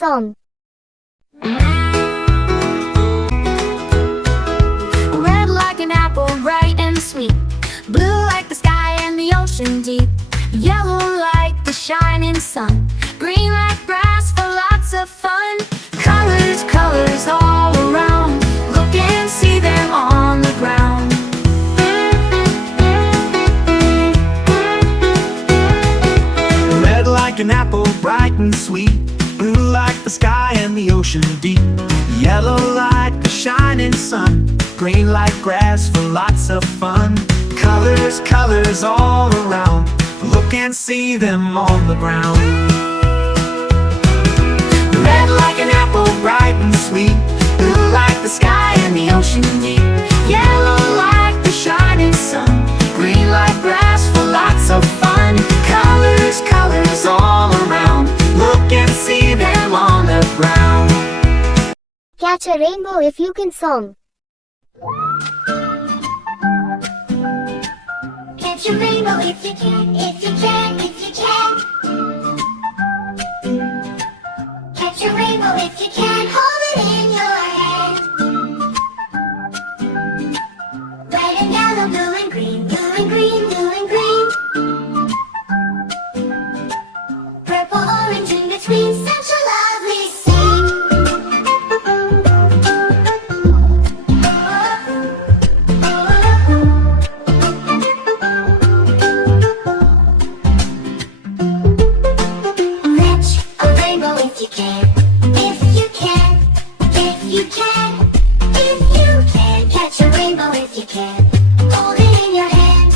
song. Red like an apple, bright and sweet. Blue like the sky and the ocean deep. Yellow like the shining sun. Green like grass for lots of fun. Colors, colors all around. Look and see them on the ground. Red like an apple, bright and sweet. Blue like the sky and the ocean deep. Yellow like the shining sun. Green like grass for lots of fun. Colors, colors all around. Look and see them on the ground. Red like an apple, bright and sweet. Blue like the sky and the ocean deep. Yellow like the shining sun. Green like grass for lots of fun. Colors, colors all around. Look and see them on the ground. Catch a rainbow if you can song. Catch a rainbow if you can, if you can, if you can. Catch a rainbow if you can, hold it in your hand. Red and yellow, blue and green, blue and green, blue and green. Purple, orange in between, such a lovely scene. Catch a rainbow if you can, if you can, if you can, if you can. Catch a rainbow if you can, hold it in your hand.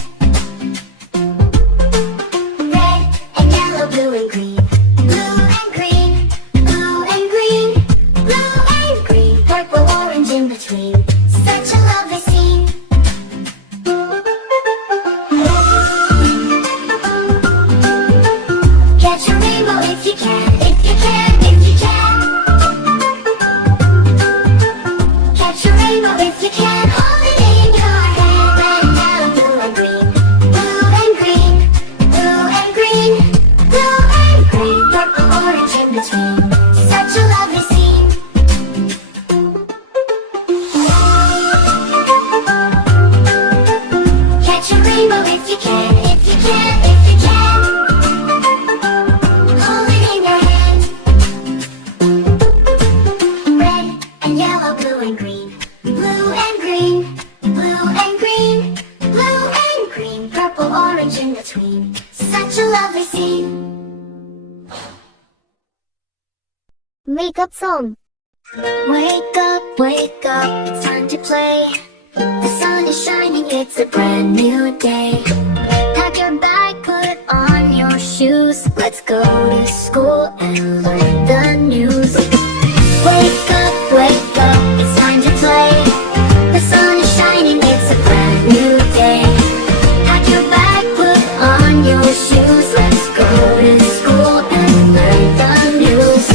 Red and yellow, blue and green, blue and green, blue and green, blue and green. Purple, orange in between, such a lovely scene. Catch a rainbow if you can, if you can, if you can. Catch a rainbow if you can, hold it in your hand. Red, yellow, blue and green, blue and green, blue and green, blue and green. Purple, orange in between, such a lovely scene. Catch a rainbow if you can, if you can, if you can. Hold it in your hand. Red and yellow, blue and green, blue and green, blue and green, blue and green. Purple, orange in between, such a lovely scene. Wake up song. Wake up, it's time to play. The sun is shining, it's a brand new day. Pack your bag, put on your shoes. Let's go to school and learn the news. Wake up, it's time to play. The sun is shining, it's a brand new day. Pack your bag, put on your shoes. Let's go to school and learn the news.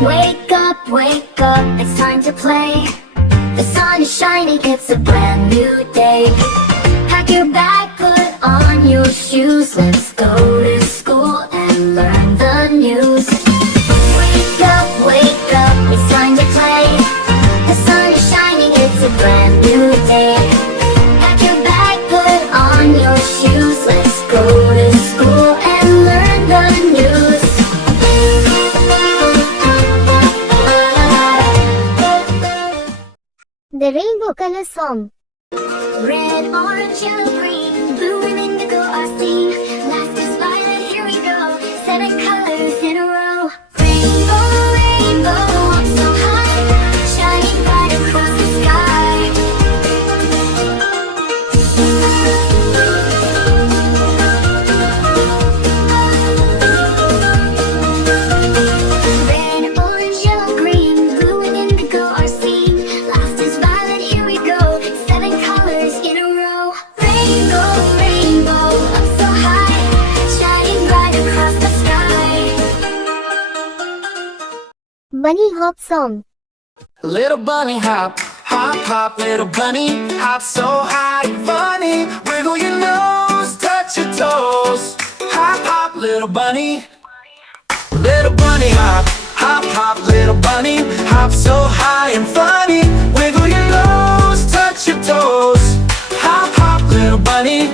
Wake up, it's time to play. The sun is shining, it's a brand new day. Pack your bag, put on your shoes. Let's go to school and learn the news. Wake up, it's time to play. The sun is shining, it's a brand new day. Pack your bag, put on your shoes. Let's go to school and learn the news. The rainbow color song. Red, orange, yellow, green, blue and indigo are seen. Last is violet, here we go. 7 colors in a row. Rainbow, rainbow, up so high, shining bright across the sky. Red, orange, yellow, green, blue and indigo are seen. Last is violet, here we go. 7 colors in a row. Rainbow, rainbow, up so high, shining bright across the sky. Bunny hop song. Little bunny hop, Hop, hop, little bunny, hop so high and funny. Wiggle your nose, touch your toes. Hop, hop, little bunny. Little bunny hop, hop, hop, little bunny, hop so high and funny. Wiggle your nose, touch your toes. Hop, hop, little bunny.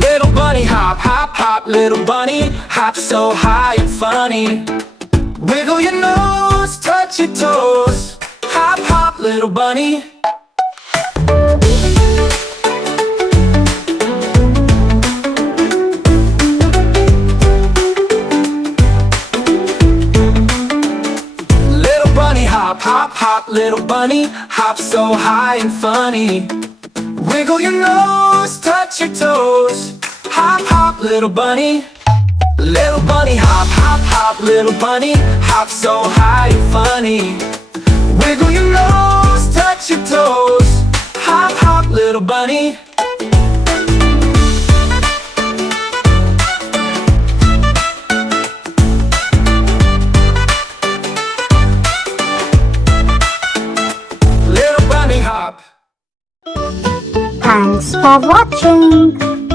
Little bunny hop, hop, hop, little bunny, hop so high and funny. Wiggle your nose, touch your toes. Hop, hop, little bunny. Little bunny hop, hop, hop, little bunny, hop so high and funny. Wiggle your nose, touch your toes. Hop, hop, little bunny. Little bunny hop, hop, hop, little bunny, hop so high and funny. Wiggle your nose, touch your toes. Hop, hop, little bunny. Little bunny hop. Thanks for watching.